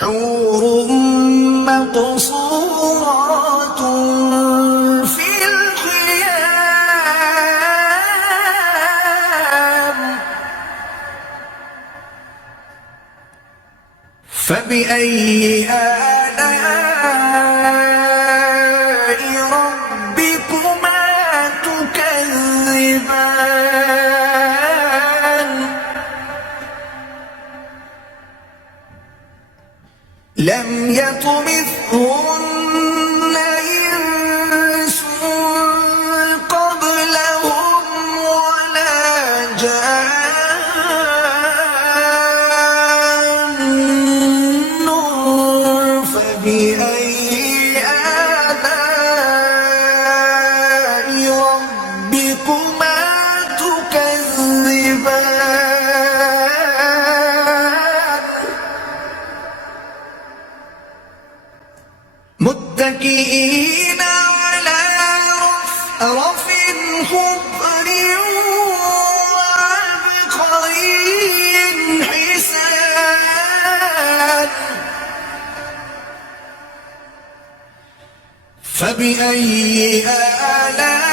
حور مقصورات في الخيام فبأي آلاء ربكما تكذبان لم يطمثهن إنس قبلهم ولا جان فبأي آلاء ربكما تكذبان متكئين على رفرف خضر وعبقري حسان فبأي آلاء